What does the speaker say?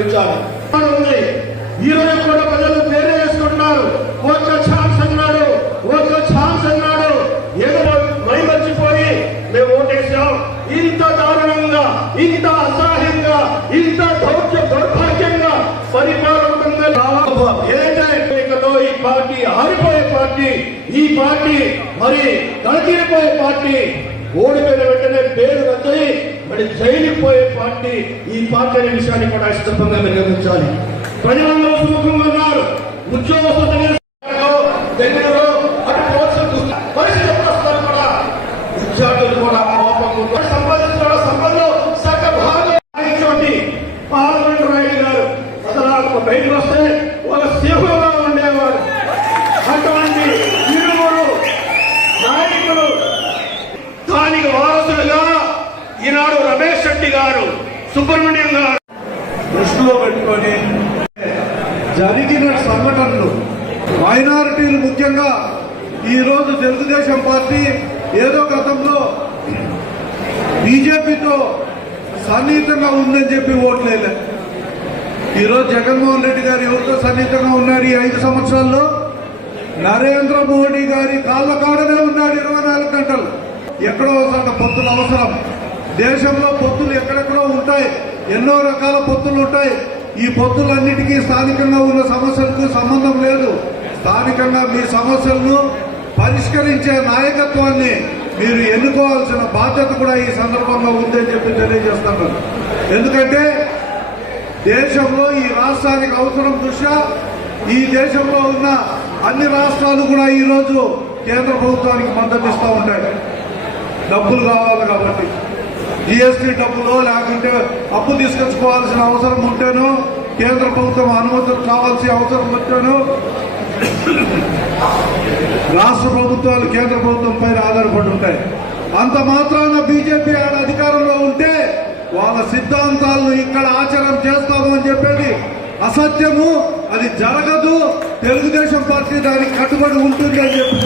నిర్వహించాలి ఉంది. ఈ రోజు కూడా ప్రజలు పేరు వేసుకుంటున్నారు. ఒక్క ఛాన్స్ అన్నాడు. ఒక్క ఛాన్స్ అన్నాడు. ఏదో మై మర్చిపోయి మేము ఓటేసాం ఇంత దారుణంగా ఇంత అసహ్యంగా ఇంత దౌర్య దౌర్భాగ్యంగా పరిపాలన ఏదైతే ఎన్నికల్లో ఈ పార్టీ ఆరిపోయే పార్టీ ఈ పార్టీ మరి తలతీరిపోయే పార్టీ ఓడిపోయిన వెంటనే పేరు రద్దయి మరి జైలుకి పోయే పార్టీ ఈ పార్టీ అనే విషయాన్ని కూడా ఇష్టంగా మీరు గమనించాలి. ప్రజలందరూ సుముఖంగా ఉన్నారు. ఉద్యోగస్తులు బెంగళూరు అటు పోలీసులు ఎప్పుడు వస్తారు కూడా. విద్యార్థులు కూడా కోపం సంపాదించిన సంపదలో సగ భాగం పార్లమెంట్ రాయుడు గారు అసలు బయటకు వస్తే దానికి వారసులుగా ఈనాడు రమేష్ రెడ్డి గారు సుబ్రహ్మణ్యం గారు. దృష్టిలో పెట్టుకొని జరిగిన సంఘటనలు మైనారిటీలు ముఖ్యంగా ఈరోజు తెలుగుదేశం పార్టీ ఏదో గతంలో బీజేపీతో సన్నిహితంగా ఉందని చెప్పి ఓట్లేదు ఈరోజు జగన్మోహన్ రెడ్డి గారు ఎవరితో సన్నిహితంగా ఉన్నారు ఈ ఐదు సంవత్సరాల్లో? నరేంద్ర మోడీ గారి కాళ్ళ కాడనే ఉన్నాడు ఇరవై నాలుగు గంటలు. ఎక్కడో ఒక పొత్తులు అవసరం. దేశంలో పొత్తులు ఎక్కడెక్కడో ఉంటాయి. ఎన్నో రకాల పొత్తులు ఉంటాయి. ఈ పొత్తులన్నిటికీ స్థానికంగా ఉన్న సమస్యలకు సంబంధం లేదు. స్థానికంగా మీ సమస్యలను పరిష్కరించే నాయకత్వాన్ని మీరు ఎన్నుకోవాల్సిన బాధ్యత కూడా ఈ సందర్భంగా ఉందని చెప్పి తెలియజేస్తాను. ఎందుకంటే దేశంలో ఈ రాష్ట్రానికి అవసరం దృష్ట్యా ఈ దేశంలో ఉన్న అన్ని రాష్ట్రాలు కూడా ఈరోజు కేంద్ర ప్రభుత్వానికి మద్దతు ఇస్తూ ఉంటాయి. డబ్బులు కావాలి కాబట్టి. జిఎస్టీ డబ్బులు లేకుంటే అప్పు తీసుకొచ్చుకోవాల్సిన అవసరం ఉంటేనో కేంద్ర ప్రభుత్వం అనుమతి కావాల్సిన అవసరం ఉంటేను రాష్ట్ర ప్రభుత్వాలు కేంద్ర ప్రభుత్వం పైన ఆధారపడి ఉంటాయి. అంత మాత్రాన బీజేపీ ఆడ అధికారంలో ఉంటే వాళ్ళ సిద్ధాంతాలను ఇక్కడ ఆచరణ చేస్తాము అని చెప్పేది అసత్యము అది జరగదు. తెలుగుదేశం పార్టీ దానికి కట్టుబడి ఉంటుంది అని చెప్పి